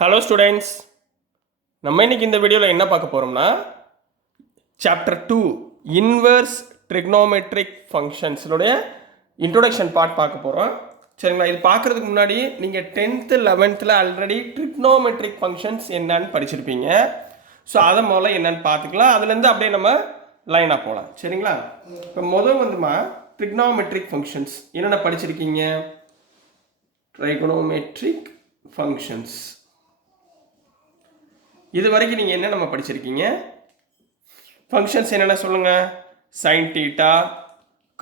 Hello students, நம்ம இன்னைக்கு இந்த வீடியோவில் என்ன பார்க்க போகிறோம்னா சாப்டர் 2 இன்வர்ஸ் ட்ரிக்னோமெட்ரிக் ஃபங்க்ஷன்ஸுடைய இன்ட்ரோடக்ஷன் பார்ட் பார்க்க போகிறோம். சரிங்களா? இது பார்க்குறதுக்கு முன்னாடி நீங்கள் 10th 11th already trigonometric functions என்னன்னு படிச்சிருப்பீங்க. ஸோ அதை முதல்ல என்னன்னு பார்த்துக்கலாம். அதுலேருந்து அப்படியே நம்ம லைனாக போகலாம். சரிங்களா? இப்போ வந்துமா ட்ரிக்னோமெட்ரிக் ஃபங்க்ஷன்ஸ் என்னென்ன படிச்சிருக்கீங்க? ட்ரைகோனோமெட்ரிக் ஃபங்க்ஷன்ஸ் இது வரைக்கும் நீங்கள் என்ன நம்ம படிச்சிருக்கீங்க? ஃபங்க்ஷன்ஸ் என்னென்ன சொல்லுங்கள்? Sine theta,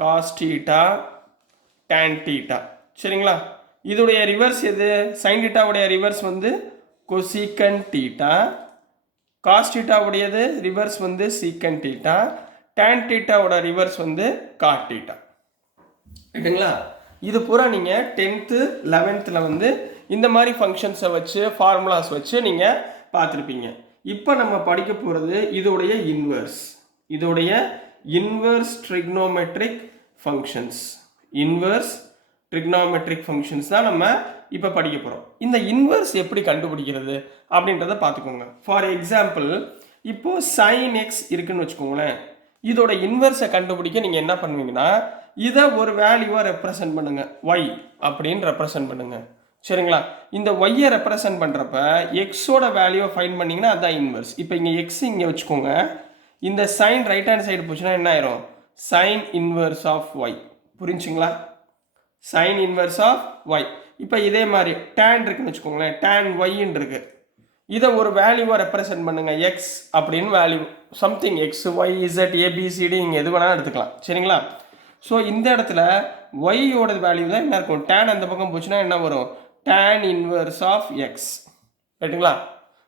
cos theta, tan theta. சரிங்களா? இதோடைய ரிவர்ஸ் எது? சைன் டீட்டாவுடைய ரிவர்ஸ் கொசிகன் டீட்டா, காஸ் டீட்டாவுடையது ரிவர்ஸ் சீக்கன் டீட்டா, டேன் டீட்டாவோட ரிவர்ஸ் காட் டீட்டா. ரைட்டுங்களா? இது பூரா நீங்கள் 10th 11th இந்த மாதிரி ஃபங்க்ஷன்ஸை வச்சு ஃபார்முலாஸ் வச்சு நீங்கள் பார்த்துருப்பீங்க. இப்போ நம்ம படிக்க போகிறது இதோடைய inverse trigonometric functions. Inverse trigonometric functions தான் நம்ம இப்போ படிக்க போகிறோம். இந்த இன்வர்ஸ் எப்படி கண்டுபிடிக்கிறது அப்படின்றத பார்த்துக்கோங்க. ஃபார் எக்ஸாம்பிள், இப்போது சைன் எக்ஸ் இருக்குன்னு வச்சுக்கோங்களேன். இதோட இன்வர்ஸை கண்டுபிடிக்க நீங்கள் என்ன பண்ணுவீங்கன்னா, இதை ஒரு வேல்யூவாக ரெப்ரசன்ட் பண்ணுங்கள், ஒய் அப்படின்னு ரெப்ரசன்ட் பண்ணுங்கள். சரிங்களா? இந்த ஒய்யை ரெப்ரசன்ட் பண்ணுறப்ப எக்ஸோட வேல்யூவை ஃபைன் பண்ணிங்கன்னா அதுதான் இன்வர்ஸ். இப்போ இங்கே எக்ஸ் இங்கே வச்சுக்கோங்க. இந்த சைன் ரைட் ஹேண்ட் சைடு போச்சுன்னா என்ன ஆயிரும்? Sine inverse of y. புரிஞ்சுங்களா? Sine inverse of y. இப்போ இதே மாதிரி டேன் இருக்குன்னு வச்சுக்கோங்களேன். டேன் ஒய்ன்னு இருக்கு. இதை ஒரு வேல்யூவாக ரெப்ரசன்ட் பண்ணுங்க, எக்ஸ் அப்படின்னு value something x y z ABCD நீங்கள் எது வேணாலும் எடுத்துக்கலாம். சரிங்களா? ஸோ இந்த இடத்துல ஒய்யோட வேல்யூ தான் என்ன இருக்கும்? டேன் அந்த பக்கம் போச்சுன்னா என்ன வரும்? tan inverse of x. ரைட்டுங்களா?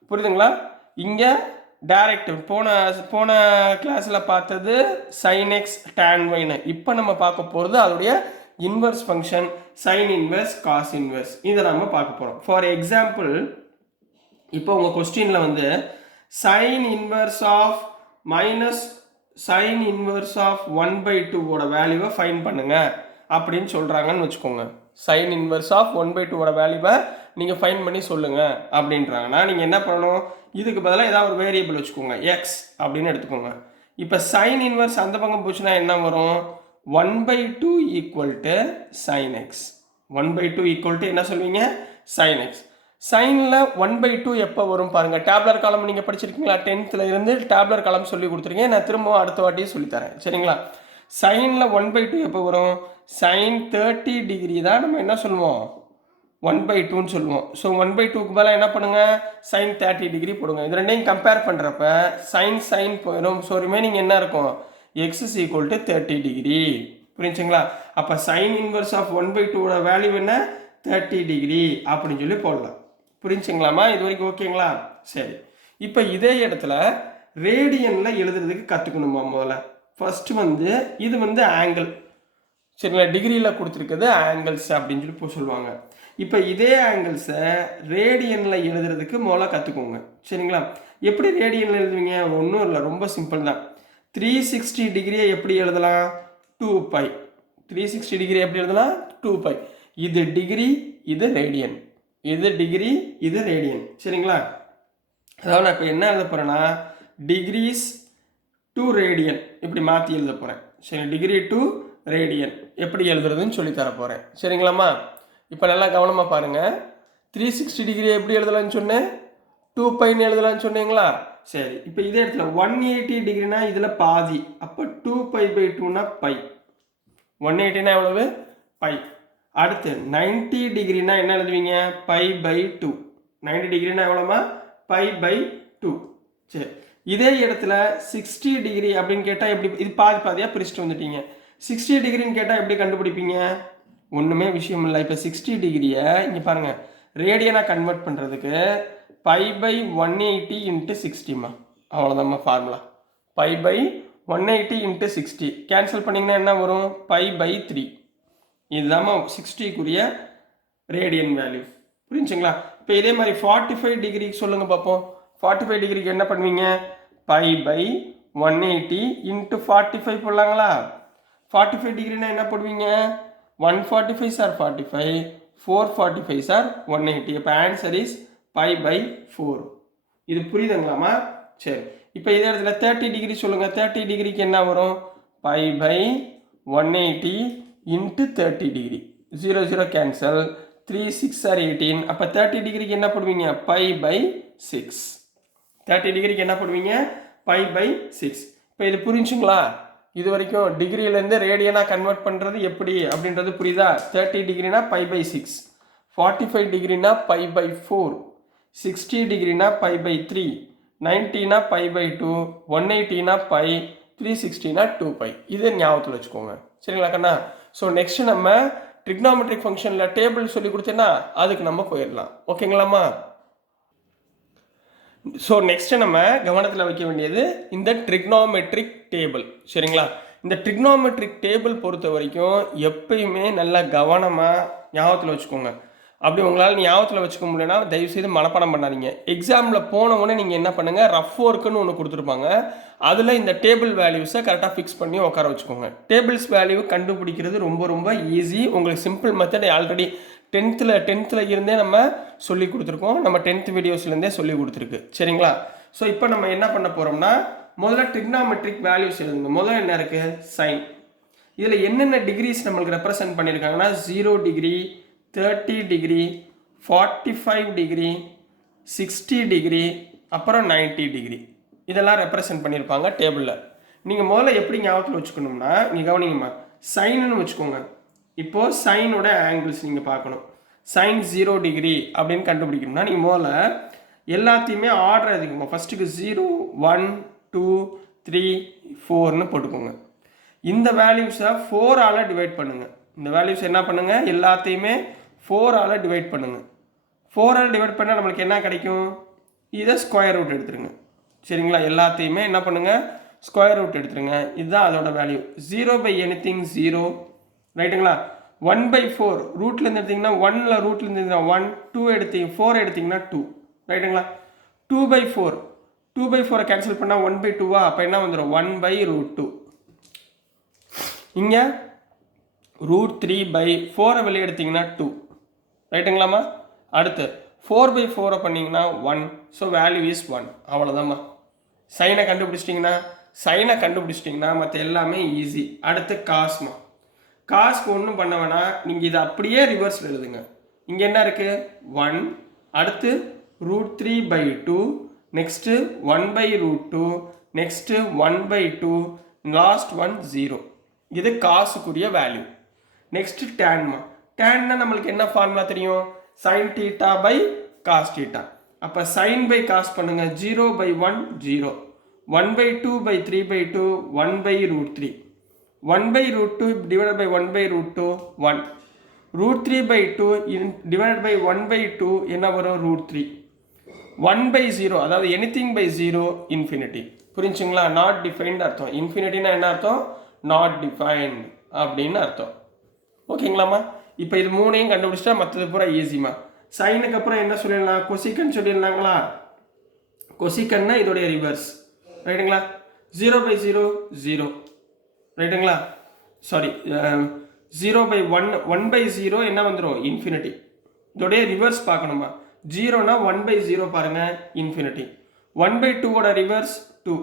புரியுதுங்களா? இங்கே டைரக்ட் போன கிளாஸில் பார்த்தது சைன் எக்ஸ் டேன் ஒய்னு. இப்போ நம்ம பார்க்க போகிறது அதோடைய inverse function sine inverse cos inverse. இதை நம்ம பார்க்க போகிறோம். ஃபார் எக்ஸாம்பிள், இப்போ உங்கள் கொஸ்டினில் sine inverse of minus sine inverse of 1/2 வேல்யூவை ஃபைன் பண்ணுங்க அப்படின்னு சொல்கிறாங்கன்னு வச்சுக்கோங்க. சைன் இன்வர்ஸ் ஆஃப் 1/2 வேல்யூவை நீங்கள் ஃபைன் பண்ணி சொல்லுங்கள் அப்படின்றாங்கன்னா நீங்கள் என்ன பண்ணணும்? இதுக்கு பதிலாக ஏதாவது ஒரு வேரியபிள் வச்சுக்கோங்க, எக்ஸ் அப்படின்னு எடுத்துக்கோங்க. இப்போ சைன் இன்வர்ஸ் அந்த பக்கம் போச்சுன்னா என்ன வரும்? 1/2 equal to sine x. 1/2 equal to என்ன சொல்வீங்க? Sine x. சைனில் 1/2 எப்போ வரும் பாருங்கள். டேப்லர் காலம் நீங்கள் படிச்சிருக்கீங்களா? 10th இருந்து டேப்லர் காலம் சொல்லி கொடுத்துருக்கீங்க. நான் திரும்பவும் அடுத்த வாட்டியும் சொல்லித்தரேன். சரிங்களா? சைனில் 1/2 எப்போ வரும்? சைன் 30 டிகிரி தான் நம்ம என்ன சொல்லுவோம்? 1/2ன்னு சொல்லுவோம். ஸோ 1/2க்கு மேலே என்ன பண்ணுங்கள்? சைன் 30 டிகிரி போடுங்க. இது ரெண்டையும் கம்பேர் பண்ணுறப்ப சைன் போயிடும். ஸோ ரிமைனிங் என்ன இருக்கும்? X is equal to 30 degree. புரிஞ்சுங்களா? அப்போ சைன் இன்வர்ஸ் ஆஃப் 1/2 வேல்யூ என்ன? 30 டிகிரி அப்படின்னு சொல்லி போடலாம். புரிஞ்சுங்களாமா? இது வரைக்கும் ஓகேங்களா? சரி. இப்போ இதே இடத்துல ரேடியனில் எழுதுறதுக்கு கற்றுக்கணுமா? முதல்ல ஃபர்ஸ்ட் இது ஆங்கிள். சரிங்களா? டிகிரியில் கொடுத்துருக்குது ஆங்கிள்ஸ் அப்படின்னு சொல்லி சொல்லுவாங்க. இப்போ இதே ஆங்கிள்ஸை ரேடியனில் எழுதுறதுக்கு முதல்ல கற்றுக்கோங்க. சரிங்களா? எப்படி ரேடியனில் எழுதுவீங்க? ஒன்றும் இல்லை, ரொம்ப சிம்பிள் தான். 360 டிகிரியை எப்படி எழுதலாம்? 2π. 360 டிகிரி எப்படி எழுதலாம்? 2π. இது டிகிரி, இது ரேடியன். இது டிகிரி, இது ரேடியன். சரிங்களா? அதாவது நான் இப்போ என்ன எழுத போகிறேன்னா, டிகிரிஸ் டு ரேடியன் இப்படி மாற்றி எழுத போகிறேன். சரி, டிகிரி டு ரேடியன் எப்படி எழுதுறதுன்னு சொல்லி தர போகிறேன். சரிங்களாம்மா? இப்போ நல்லா கவனமாக பாருங்கள். 360 டிகிரி எப்படி எழுதலாம்னு சொன்னேன்? 2πன்னு எழுதலாம்னு சொன்னீங்களா? சரி, இப்போ இதே இடத்துல 180 டிகிரினா இதில் பாதி. அப்போ 2π/2னா பை. 180னா எவ்வளவு? பை. அடுத்து 90 டிகிரினா என்ன எழுதுவீங்க? π/2. 90 டிகிரினா எவ்வளோமா? π/2. சரி, இதே இடத்துல 60 டிகிரி அப்படின்னு கேட்டால் எப்படி? இது பாதியாக பிரிச்சுட்டு வந்துட்டீங்க. 60 டிகிரின்னு கேட்டால் எப்படி கண்டுபிடிப்பீங்க? ஒன்றுமே விஷயம் இல்லை. இப்போ 60 டிகிரியை இங்கே பாருங்கள், ரேடியனாக கன்வெர்ட் பண்ணுறதுக்கு π/180 × 60மா. அவ்வளோதாம்மா ஃபார்முலா. π/180 × 60 கேன்சல் பண்ணிங்கன்னா என்ன வரும்? π/3. இதுதாம்மா 60க்குரிய ரேடியன் வேல்யூ. புரிஞ்சுங்களா? இப்போ இதே மாதிரி 45 டிகிரிக்கு சொல்லுங்கள் பார்ப்போம். 45 டிகிரிக்கு என்ன பண்ணுவீங்க? π/180 × 45 போடலாங்களா? 45 டிகிரினா என்ன போடுவீங்க? 145 சார் 45, 445 சார் 180. இப்போ ஆன்சர் இஸ் π/4. இது புரியுதுங்களாமா? சரி, இப்போ இதே இடத்துல 30 டிகிரி சொல்லுங்கள். 30 டிகிரிக்கு என்ன வரும்? π/180 இன்ட்டு 30 டிகிரி. 0 0 கேன்சல். 3 6 are 18. அப்போ 30 டிகிரிக்கு என்ன போடுவீங்க? π/6. 30 டிகிரிக்கு என்ன போடுவீங்க? π/6. இப்போ இது புரிஞ்சுங்களா? இது வரைக்கும் டிகிரியிலேருந்து ரேடியனாக கன்வெர்ட் பண்ணுறது எப்படி அப்படின்றது புரியுதா? 30 டிகிரினா π/6, 45 டிகிரினா π/4, 60 டிகிரினா π/3, 90னா π/2, 180னா π, 360னா 2π. இது ஞாபகத்தில் வச்சுக்கோங்க. சரிங்களா கண்ணா? ஸோ நெக்ஸ்ட் நம்ம ட்ரிக்னாமெட்ரிக் ஃபங்க்ஷனில் டேபிள் சொல்லி கொடுத்தேன்னா அதுக்கு நம்ம போயிடலாம். ஓகேங்களாம்மா? ஸோ நெக்ஸ்ட் நம்ம கவனத்தில் வைக்க வேண்டியது இந்த ட்ரிக்னாமெட்ரிக் டேபிள். சரிங்களா? இந்த ட்ரிக்னாமெட்ரிக் டேபிள் பொறுத்த வரைக்கும் எப்பயுமே நல்லா கவனமாக ஞாபகத்தில் வச்சுக்கோங்க. அப்படி உங்களால் ஞாபகத்தில் வச்சுக்க முடியலன்னா தயவுசெய்து மனப்பாடம் பண்ணாதீங்க. எக்ஸாமில் போனவுடனே நீங்கள் என்ன பண்ணுங்கள், ரஃப் ஒர்க்குன்னு ஒன்று கொடுத்துருப்பாங்க. அதில் இந்த டேபிள் வேல்யூஸை கரெக்டாக ஃபிக்ஸ் பண்ணி உட்கார வச்சுக்கோங்க. டேபிள்ஸ் வேல்யூ கண்டுபிடிக்கிறது ரொம்ப ரொம்ப ஈஸி. உங்களுக்கு சிம்பிள் மெத்தட் ஆல்ரெடி டென்த்தில் இருந்தே நம்ம சொல்லி கொடுத்துருக்கோம். நம்ம 10th வீடியோஸ்லேருந்தே சொல்லி கொடுத்துருக்கு. சரிங்களா? ஸோ இப்போ நம்ம என்ன பண்ண போகிறோம்னா, முதல்ல ட்ரிக்னாமெட்ரிக் வேல்யூஸ் எழுதுங்க. முதல்ல என்ன இருக்குது? சைன். இதில் என்னென்ன டிகிரிஸ் நம்மளுக்கு ரெப்ரசன்ட் பண்ணியிருக்காங்கன்னா 0 டிகிரி, 30 டிகிரி, 45 டிகிரி, 60 டிகிரி, அப்புறம் 90 டிகிரி. இதெல்லாம் ரெப்ரசன்ட் பண்ணியிருப்பாங்க டேபிளில். நீங்கள் முதல்ல எப்படி ஞாபகத்தில் வச்சுக்கணும்னா, நீங்கள் கவனிங்கம்மா, சைனுன்னு வச்சுக்கோங்க. இப்போது சைனோட ஆங்கிள்ஸ் நீங்கள் பார்க்கணும். சைன் 0 டிகிரி அப்படின்னு கண்டுபிடிக்கணும்னா நீங்கள் முதல்ல எல்லாத்தையுமே ஆர்டர் அதிகமாக ஃபஸ்ட்டுக்கு 0 1 2 3 4ன்னு போட்டுக்கோங்க. இந்த வேல்யூஸை 4ஆல் டிவைட் பண்ணுங்கள். இந்த வேல்யூஸ் என்ன பண்ணுங்கள்? எல்லாத்தையுமே 4ஆல் டிவைட் பண்ணுங்கள். 4ஆல் டிவைட் பண்ணால் நம்மளுக்கு என்ன கிடைக்கும்? இதை ஸ்கொயர் ரூட் எடுத்துருங்க. சரிங்களா? எல்லாத்தையுமே என்ன பண்ணுங்கள்? ஸ்கொயர் ரூட் எடுத்துருங்க. இதுதான் அதோட வேல்யூ. 0/anything 0. ரைட்டுங்களா? 1/4 ரூட்லேருந்து எடுத்திங்கன்னா 1ல் ரூட்லேருந்து இருந்தீங்கன்னா 1, 2 எடுத்தீங்க 4 எடுத்திங்கன்னா 2. ரைட்டுங்களா? 2/4 2/4 கேன்சல் பண்ணால் 1/2வா? அப்போ என்ன வந்துடும்? 1/√2. இங்கே √3/4 வெளியே எடுத்திங்கன்னா 2. ரைட்டுங்களாம்மா? அடுத்து 4/4 பண்ணிங்கன்னா 1. So value is 1. அவ்வளோதாம்மா. சைனை கண்டுபிடிச்சிட்டிங்கன்னா மற்ற எல்லாமே ஈஸி. அடுத்து காஸ்மா. காஸ்க்கு ஒன்றும் பண்ண வேணாம். நீங்கள் இதை அப்படியே ரிவர்ஸில் எழுதுங்க. இங்கே என்ன இருக்குது? 1. அடுத்து √3/2. நெக்ஸ்ட்டு 1/√2. நெக்ஸ்ட்டு 1/2. Last one 0. இது காசுக்குரிய வேல்யூ. நெக்ஸ்ட்டு டேன்மா. டேன்னா நம்மளுக்கு என்ன ஃபார்முலா தெரியும்? sin θ/cos θ. அப்போ sin பை காஸ் பண்ணுங்க. 0/1 0. 1/2/3/2 1/√3. 1/√2 divided by 1/√2 1. √3/2 divided by 1/2 என்ன வரும்? √3. 1/0 அதாவது எனிதிங் பை 0 இன்ஃபினிட்டி. புரிஞ்சுங்களா? நாட் டிஃபைன்டு அர்த்தம். இன்ஃபினிட்டினா என்ன அர்த்தம்? நாட் டிஃபைன்டு அப்படின்னு அர்த்தம். ஓகேங்களாம்மா? இப்போ இது மூணையும் கண்டுபிடிச்சிட்டா மற்றது பூரா ஈஸிமா. சைனுக்கு அப்புறம் என்ன சொல்லிடலாம்? கொசிக்கன் சொல்லிடலாங்களா? கொசிக்கன்னா இதோடைய ரிவர்ஸ். ரைட்டுங்களா? 0/0 0. ரைட்டுங்களா? சாரி 0/1 1/0 என்ன வந்துடும்? இன்ஃபினிட்டி. இதோடைய ரிவர்ஸ் பார்க்கணுமா? 0னா 1/0 பாருங்கள், இன்ஃபினிட்டி. 1/2ஓட ரிவர்ஸ் 2.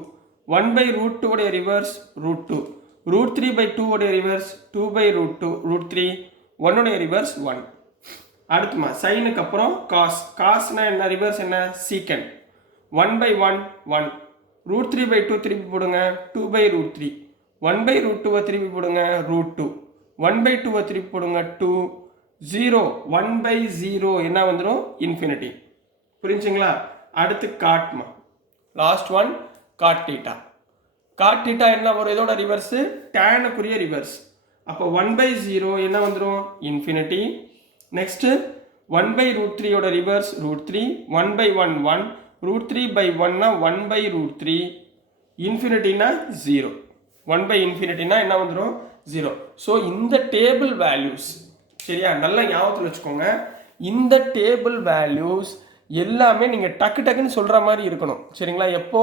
1/√2 ரிவர்ஸ் √2. √3/2 ரிவர்ஸ் 2/√2 √3. 1 ரிவர்ஸ் 1. அடுத்துமா சைனுக்கு அப்புறம் காஸ். காஸ்னா என்ன? ரிவர்ஸ் என்ன? சீக்கன். 1/1 1. √3/2 திருப்பி போடுங்க 2/√3. 1/√2 திருப்பி போடுங்க √2. 1/2 திருப்பி போடுங்க 2. 0 1/0 என்ன வந்துடும்? இன்ஃபினிட்டி. புரிஞ்சுங்களா? அடுத்து காட்மா. Last one cot θ. காட் θ என்ன வரும்? இதோட ரிவர்ஸு டேனுக்குரிய ரிவர்ஸ். அப்போ 1/0 என்ன வந்துடும்? இன்ஃபினிட்டி. நெக்ஸ்ட்டு 1/√3ஓட ரிவர்ஸ் √3. 1/1 1. √3/1னா 1/√3. இன்ஃபினிட்டினா 0. 1/∞ என்ன வந்துடும்? 0. ஸோ இந்த டேபிள் வேல்யூஸ் சரியா நல்லா ஞாபகத்தில் வச்சுக்கோங்க. இந்த டேபிள் வேல்யூஸ் எல்லாமே நீங்கள் டக்குன்னு சொல்கிற மாதிரி இருக்கணும். சரிங்களா? எப்போ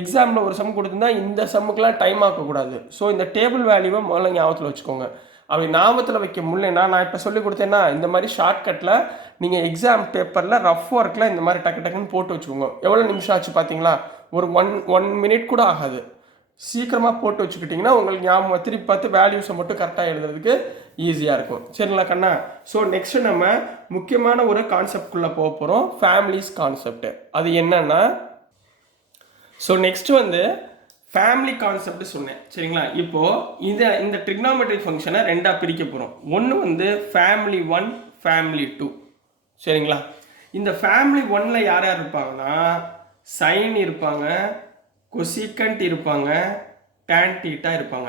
எக்ஸாமில் ஒரு சம் கொடுத்துருந்தா இந்த சம்முக்கெலாம் டைம் ஆக்கக்கூடாது. ஸோ இந்த டேபிள் வேல்யூவை முதல்ல ஞாபகத்தில் வச்சுக்கோங்க. அப்படி ஞாபகத்தில் வைக்க முடியலன்னா நான் இப்போ சொல்லி கொடுத்தேன்னா இந்த மாதிரி ஷார்ட்கட்டில் நீங்கள் எக்ஸாம் பேப்பரில் ரஃப் ஒர்க்கில் இந்த மாதிரி டக்கு டக்குன்னு போட்டு வச்சுக்கோங்க. எவ்வளோ நிமிஷம் ஆச்சு பார்த்தீங்களா? ஒரு ஒன் மினிட் கூட ஆகாது. சீக்கிரமாக போட்டு வச்சுக்கிட்டிங்கன்னா உங்களுக்கு ஞாபகம் திருப்பி பார்த்து வேல்யூஸை மட்டும் கரெக்டாக எழுதுறதுக்கு ஈஸியாக இருக்கும். சரிங்களா கண்ணா? ஸோ நெக்ஸ்ட்டு நம்ம முக்கியமான ஒரு கான்செப்ட்குள்ளே போக போகிறோம், ஃபேமிலிஸ் கான்செப்ட். அது என்னன்னா, ஸோ நெக்ஸ்ட்டு வந்து ஃபேமிலி கான்செப்ட் சொன்னேன். சரிங்களா? இப்போது இந்த ட்ரிக்னாமெட்ரிக் ஃபங்க்ஷனை ரெண்டாக பிரிக்க போகிறோம். ஒன்று வந்து ஃபேமிலி 1, ஃபேமிலி 2. சரிங்களா? இந்த ஃபேமிலி 1ல் யார் யார் இருப்பாங்கன்னா, சைன் இருப்பாங்க, கொசிகண்ட் இருப்பாங்க, டேன் தீட்டா இருப்பாங்க.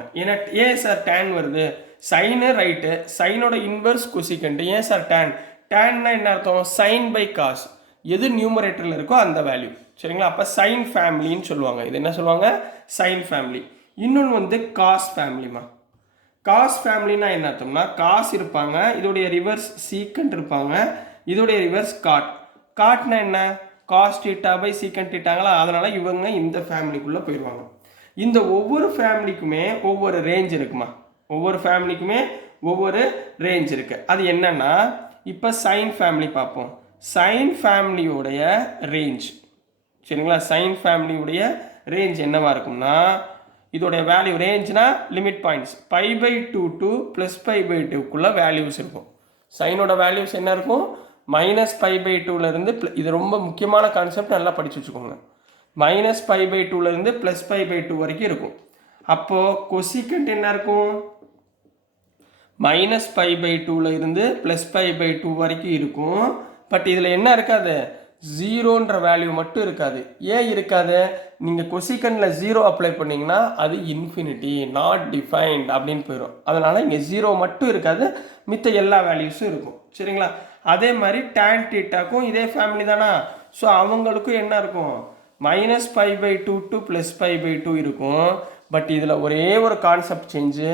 ஏன் சார் டேன் வருது? சைனு ரைட்டு, சைனோட இன்வர்ஸ் கொசிகண்ட். ஏன் சார் டேன்? டேன்னா என்ன அர்த்தம்? Sine by cos. எது நியூமரேட்டரில் இருக்கோ அந்த வேல்யூ. சரிங்களா? அப்போ சைன் ஃபேமிலின்னு சொல்லுவாங்க. இது என்ன சொல்லுவாங்க? Sine family. இன்னொன்று வந்து காஸ் ஃபேமிலிமா. காஸ் ஃபேமிலின்னா என்ன அர்த்தம்னா, காஸ் இருப்பாங்க, இதோடைய ரிவர்ஸ் சீக்கண்ட் இருப்பாங்க, இதோடைய ரிவர்ஸ் காட். காட்னா என்ன? காஸ் டீட்டா பை சீக்கண்ட் டீட்டாங்களா, அதனால இவங்க இந்த ஃபேமிலிக்குள்ளே போயிடுவாங்க. இந்த ஒவ்வொரு ஃபேமிலிக்குமே ஒவ்வொரு ரேஞ்ச் இருக்குமா? ஒவ்வொரு ஃபேமிலிக்குமே ஒவ்வொரு ரேஞ்ச் இருக்குது. அது என்னன்னா, இப்போ சைன் ஃபேமிலி பார்ப்போம். சைன் ஃபேமிலியோடைய ரேஞ்ச், சரிங்களா? சைன் ஃபேமிலியுடைய ரேஞ்ச் என்னவா இருக்கும்னா, இதோடைய வேல்யூ ரேஞ்ச்னா லிமிட் பாயிண்ட்ஸ் π/2 to +π/2க்குள்ள வேல்யூஸ் இருக்கும். சைனோட வேல்யூஸ் என்ன இருக்கும்? -π/2லேருந்து இது ரொம்ப முக்கியமான கான்செப்ட், நல்லா படித்து வச்சுக்கோங்க. -π/2லேருந்து +π/2 வரைக்கும் இருக்கும். அப்போது கொசிகண்ட் என்ன இருக்கும்? -π/2லேருந்து +π/2 வரைக்கும் இருக்கும். பட் இதில் என்ன இருக்காது? 0ன்ற வேல்யூ மட்டும் இருக்காது. ஏன் இருக்காது? நீங்கள் கொசிகண்டில் 0 அப்ளை பண்ணிங்கன்னா அது இன்ஃபினிட்டி, நாட் டிஃபைன்ட் அப்படின்னு போயிடும். அதனால் இங்கே 0 மட்டும் இருக்காது, மித்த எல்லா வேல்யூஸும் இருக்கும். சரிங்களா? அதே மாதிரி டேன் தீட்டாக்கும் இதே ஃபேமிலி தானா? ஸோ அவங்களுக்கும் என்ன இருக்கும்? -π/2 to +π/2 இருக்கும். பட் இதில் ஒரே ஒரு கான்செப்ட் சேஞ்சு.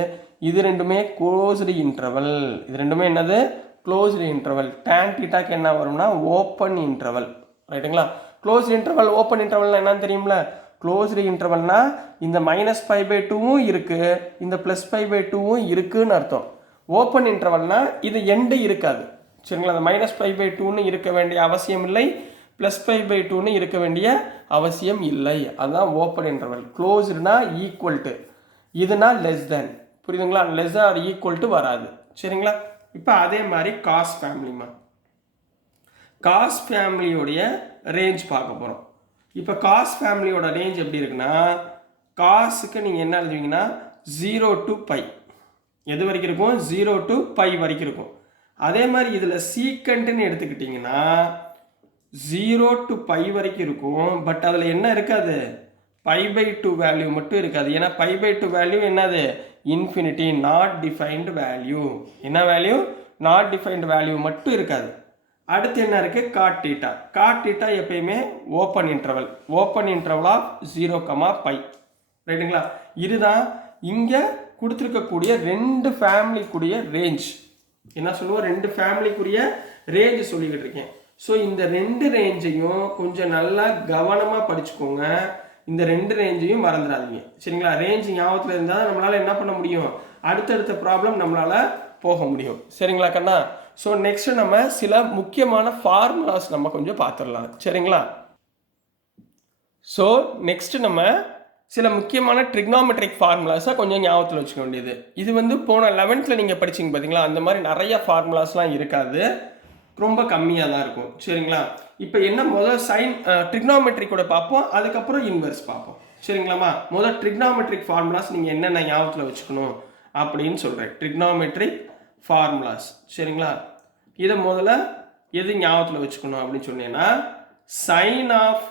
இது ரெண்டுமே க்ளோஸ்டு இன்டர்வல். இது ரெண்டுமே என்னது? Closed interval. டேன் தீட்டாக்கு என்ன வரும்னா ஓப்பன் இன்டர்வல். ரைட்டுங்களா? க்ளோஸ்டு இன்டர்வல் ஓப்பன் இன்டர்வல்னா என்னன்னு தெரியுங்களா? க்ளோஸ்டு இன்டர்வல்னா இந்த -π/2வும் இருக்குது, இந்த +π/2வும் இருக்குன்னு அர்த்தம். ஓப்பன் இன்டர்வல்னா இது எண்டு இருக்காது. சரிங்களா? அந்த -π/2ன்னு இருக்க வேண்டிய அவசியம் இல்லை, +π/2ன்னு இருக்க வேண்டிய அவசியம் இல்லை. அதுதான் ஓப்பன் இன்டர்வல். க்ளோஸ்டுனா ஈக்குவல் டு, இதுனா லெஸ் தேன். புரியுதுங்களா? லெஸ் ஆர் ஈக்குவல் டு வராது. சரிங்களா? இப்போ அதே மாதிரி காஸ் ஃபேமிலிமா. காஸ் ஃபேமிலியோடைய ரேஞ்ச் பார்க்க போகிறோம். இப்போ காஸ் ஃபேமிலியோட ரேஞ்ச் எப்படி இருக்குன்னா, காஸுக்கு நீங்கள் என்ன எழுதுவீங்கன்னா 0 to π. எது வரைக்கும் இருக்கும்? 0 to π வரைக்கும் இருக்கும். அதே மாதிரி இதில் சீக்கண்ட்னு எடுத்துக்கிட்டிங்கன்னா 0 to π வரைக்கும் இருக்கும். பட் அதில் என்ன இருக்காது? π/2 வேல்யூ மட்டும் இருக்காது. ஏன்னா π/2 வேல்யூ என்னது? Infinity, not defined value. என்ன வேல்யூ? நாட் டிஃபைன்டு வேல்யூ மட்டும் இருக்காது. அடுத்து என்ன இருக்குது? Cot theta. காட் தீட்டா எப்பயுமே open interval. Open interval of 0, π. ரைட்டுங்களா? இதுதான் இங்கே கொடுத்துருக்கக்கூடிய ரெண்டு ஃபேமிலிக்குரிய ரேஞ்ச். என்ன சொல்லுவோம்? ரெண்டு ஃபேமிலிக்குரிய ரேஞ்ச் சொல்லிக்கிட்டு இருக்கேன். ஸோ இந்த ரெண்டு ரேஞ்சையும் கொஞ்சம் நல்லா கவனமாக படிச்சுக்கோங்க. இந்த ரெண்டு ரேஞ்சையும் மறந்துடாதீங்க. சரிங்களா? ரேஞ்ச் ஞாபகத்தில் இருந்தால் தான் நம்மளால் என்ன பண்ண முடியும்? அடுத்தடுத்த ப்ராப்ளம் நம்மளால் போக முடியும். சரிங்களா கண்ணா? ஸோ நெக்ஸ்ட்டு நம்ம சில முக்கியமான ஃபார்முலாஸ் நம்ம கொஞ்சம் பார்த்துடலாம். சரிங்களா? ஸோ நெக்ஸ்ட்டு நம்ம சில முக்கியமான ட்ரிக்னாமெட்ரிக் ஃபார்முலாஸை கொஞ்சம் ஞாபகத்தில் வச்சுக்க வேண்டியது. இது வந்து போன 11th நீங்கள் படிச்சிங்க பார்த்தீங்களா? அந்த மாதிரி நிறைய ஃபார்முலாஸ்லாம் இருக்காது, ரொம்ப கம்மியாக தான் இருக்கும். சரிங்களா? இப்போ என்ன முதல் சைன் ட்ரிக்னாமெட்ரிக்கோட பார்ப்போம், அதுக்கப்புறம் இன்வெர்ஸ் பார்ப்போம். சரிங்களாம்மா? முதல் ட்ரிக்னாமெட்ரிக் ஃபார்முலாஸ் நீங்கள் என்னென்ன ஞாபகத்தில் வச்சுக்கணும் அப்படின்னு சொல்கிறேன். Trigonometric formulas. சரிங்களா? இதை முதல்ல எது ஞாபகத்தில் வச்சுக்கணும் அப்படின்னு சொன்னீங்கன்னா, சைன் ஆஃப்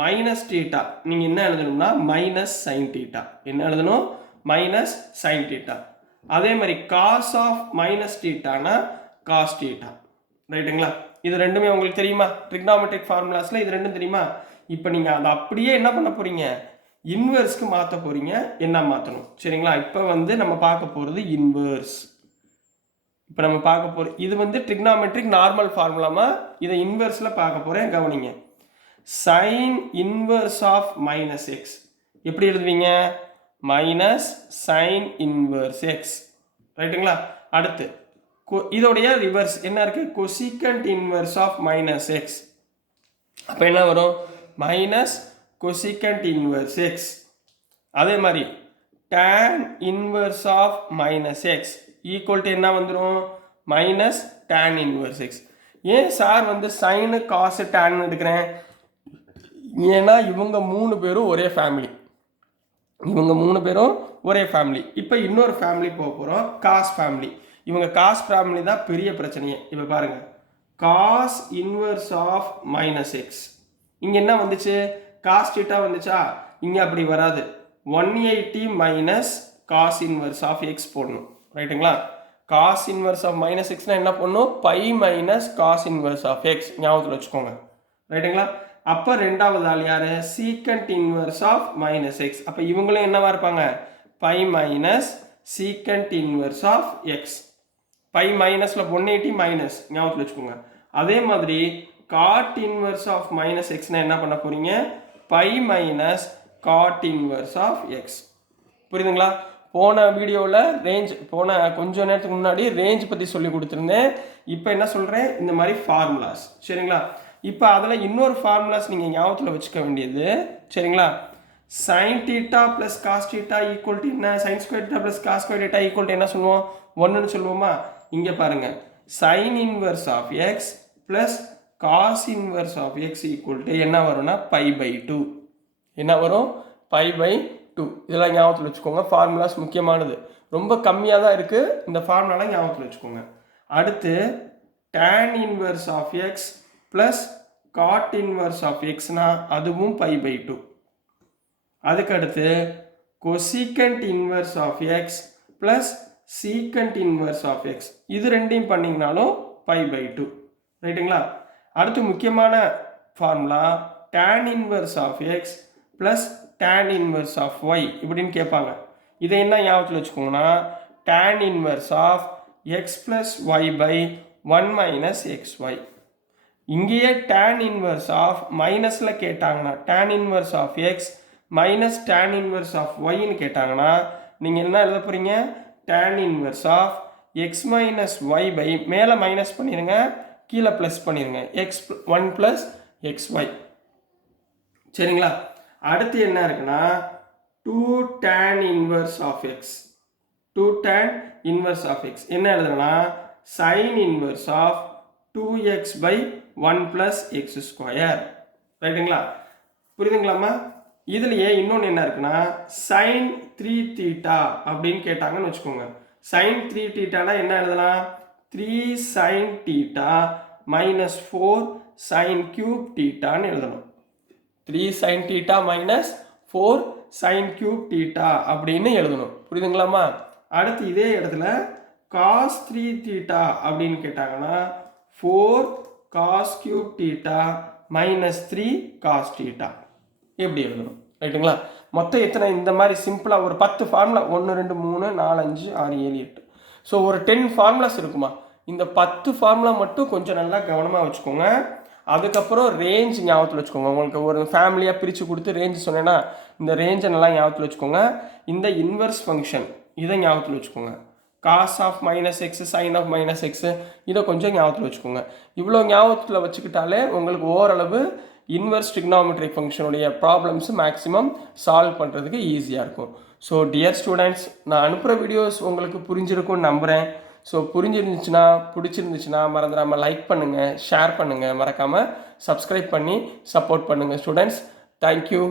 மைனஸ் தீட்டா நீங்கள் என்ன எழுதணும்னா மைனஸ் சைன் தீட்டா. என்ன எழுதணும்? Minus sine theta. அதே மாதிரி காஸ் ஆஃப் மைனஸ் தீட்டானா காஸ் தீட்டா. ரைட்டுங்களா? இது ரெண்டுமே உங்களுக்கு தெரியுமா? ட்ரிக்னாமெட்ரிக் ஃபார்முலாஸில் இது ரெண்டும் தெரியுமா? இப்போ நீங்கள் அதை அப்படியே என்ன பண்ண போகிறீங்க? இன்வெர்ஸ்க்கு மாற்ற போகிறீங்க. என்ன மாற்றணும்? சரிங்களா? இப்போ வந்து நம்ம பார்க்க போகிறது இன்வெர்ஸ். இப்போ நம்ம பார்க்க போகிற இது வந்து ட்ரிக்னாமெட்ரிக் நார்மல் ஃபார்முலாமா, இதை இன்வெர்ஸில் பார்க்க போகிறேன், கவனிங்க. Sine inverse of minus x எப்படி எழுதுவீங்க? Minus sine inverse x. ரைட்டுங்களா? அடுத்து இதோடைய ரிவர்ஸ் என்ன இருக்குது, cosecant inverse of minus x. அப்போ என்ன வரும், மைனஸ் கொசிகண்ட் இன்வர்ஸ் எக்ஸ். அதே மாதிரி tan inverse of minus x equal to என்ன வந்துடும், மைனஸ் tan இன்வர்ஸ் எக்ஸ். ஏன் சார் வந்து சைனு காசு டேன் எடுக்கிறேன், ஏன்னா இவங்க 3 பேரும் ஒரே ஃபேமிலி, ஒரே ஃபேமிலி. இப்போ இன்னொரு ஃபேமிலி போக போகிறோம், காஸ் ஃபேமிலி. இவங்க காஸ் ஃபேமிலி தான் பெரிய பிரச்சனையே. இப்போ பாருங்கள், cos inverse of minus x, இங்கே என்ன வந்துச்சு, காஸ் தீட்டா வந்துச்சா, இங்கே அப்படி வராது, 180 minus cos inverse of x போடணும். ரைட்டுங்களா, காஸ் இன்வர்ஸ் ஆஃப் மைனஸ் எக்ஸ்னால் என்ன பண்ணணும், pi minus cos inverse of x ஞாபகத்தில் வச்சுக்கோங்க. ரைட்டுங்களா, அப்போ ரெண்டாவது ஆள் யார், secant inverse of minus x. அப்போ இவங்களும் என்னவா இருப்பாங்க, pi minus secant inverse of x. Pi மைனஸில் 180 மைனஸ் ஞாபகத்தில் வச்சுக்கோங்க. அதே மாதிரி காட் இன்வர்ஸ் ஆஃப் மைனஸ் எக்ஸ்னால் என்ன பண்ண போகிறீங்க, pi minus cot inverse of x. புரியுதுங்களா, போன வீடியோவில் ரேஞ்ச், போன கொஞ்சம் நேரத்துக்கு முன்னாடி ரேஞ்ச் பற்றி சொல்லி கொடுத்துருந்தேன். இப்போ என்ன சொல்கிறேன், இந்த மாதிரி ஃபார்முலாஸ். சரிங்களா, இப்போ அதில் இன்னொரு ஃபார்முலாஸ் நீங்கள் ஞாபகத்தில் வச்சுக்க வேண்டியது. சரிங்களா, sine theta plus cos theta equal to என்ன, sine square theta plus cos square theta equal to என்ன சொல்லுவோம், 1ன்னு சொல்லுவோமா. இங்கே பாருங்கள், sine inverse of x plus cos inverse of x equal to என்ன வரும்னா π/2. என்ன வரும், π/2. இதெல்லாம் ஞாபகத்தில் வச்சுக்கோங்க. ஃபார்முலாஸ் முக்கியமானது, ரொம்ப கம்மியாக தான் இருக்குது, இந்த ஃபார்முலாலாம் ஞாபகத்தில் வச்சுக்கோங்க. அடுத்து tan inverse of x plus cot inverse of எக்ஸ்னா அதுவும் π/2. அதுக்கடுத்து cosecant inverse of x plus secant inverse of x, இது ரெண்டையும் பண்ணிங்கனாலும் π/2. ரைட்டுங்களா, அடுத்து முக்கியமான formula tan inverse of x plus tan inverse of y இப்படின்னு கேட்பாங்க. இதை என்ன ஞாபகத்தில் வச்சுக்கோங்கன்னா, tan inverse of x plus y by 1 minus x y. இங்கேயே tan இன்வர்ஸ் ஆஃப் மைனஸில் கேட்டாங்கன்னா, tan inverse of x minus tan inverse of ஒய்ன்னு கேட்டாங்கன்னா நீங்கள் என்ன எழுத போகிறீங்க, tan inverse of x minus y pi மேலே மைனஸ் பண்ணிடுங்க, கீழே ப்ளஸ் பண்ணிடுங்க, எக்ஸ் 1 ப்ளஸ் எக்ஸ்ஒய். சரிங்களா, அடுத்து என்ன இருக்குன்னா 2 tan inverse of x. 2 tan inverse of x என்ன எழுதுனா, sine inverse of 2x by 1 plus x square. ரைட்டுங்களா, புரியுதுங்களாம்மா. இதுலையே இன்னொன்று என்ன இருக்குன்னா, சைன் 3 தீட்டா அப்படின்னு கேட்டாங்கன்னு வச்சுக்கோங்க. சைன் 3 தீட்டானா என்ன எழுதலாம், 3 sine theta minus 4 sine cube தீட்டான்னு எழுதணும். 3 sine theta minus 4 sine cube theta அப்படின்னு எழுதணும். புரியுதுங்களாம்மா. அடுத்து இதே இடத்துல காஸ் 3 தீட்டா அப்படின்னு கேட்டாங்கன்னா 4 cos cube theta minus 3 cos theta எப்படி எழுதணும். ரைட்டுங்களா, மொத்தம் எத்தனை, இந்த மாதிரி சிம்பிளாக ஒரு 10 ஃபார்முலா, 1 2 3 4 5 6 7 8, ஸோ ஒரு 10 ஃபார்முலாஸ் இருக்குமா. இந்த 10 ஃபார்முலா மட்டும் கொஞ்சம் நல்லா கவனமாக வச்சுக்கோங்க. அதுக்கப்புறம் ரேஞ்ச் ஞாபகத்தில் வச்சுக்கோங்க. உங்களுக்கு ஒரு ஃபேமிலியாக பிரித்து கொடுத்து ரேஞ்ச் சொன்னேன்னா இந்த ரேஞ்சை நல்லா ஞாபகத்தில் வச்சுக்கோங்க. இந்த இன்வெர்ஸ் ஃபங்க்ஷன் இதை ஞாபகத்தில் வச்சுக்கோங்க. Cos of minus x, sine of minus x, இதை கொஞ்சம் ஞாபகத்தில் வச்சுக்கோங்க. இவ்வளோ ஞாபகத்தில் வச்சுக்கிட்டாலே உங்களுக்கு ஓரளவு இன்வெர்ஸ் ட்ரிக்னாமெட்ரிக் ஃபங்க்ஷனுடைய ப்ராப்ளம்ஸ் மேக்ஸிமம் சால்வ் பண்ணுறதுக்கு ஈஸியாக இருக்கும். ஸோ டியர் ஸ்டூடெண்ட்ஸ், நான் அனுப்புகிற வீடியோஸ் உங்களுக்கு புரிஞ்சிருக்கும்னு நம்புகிறேன். ஸோ புரிஞ்சிருந்துச்சுன்னா, பிடிச்சிருந்துச்சுன்னா மறந்துடாமல் லைக் பண்ணுங்கள், ஷேர் பண்ணுங்கள், மறக்காமல் சப்ஸ்கிரைப் பண்ணி சப்போர்ட் பண்ணுங்கள் ஸ்டூடெண்ட்ஸ். தேங்க்யூ.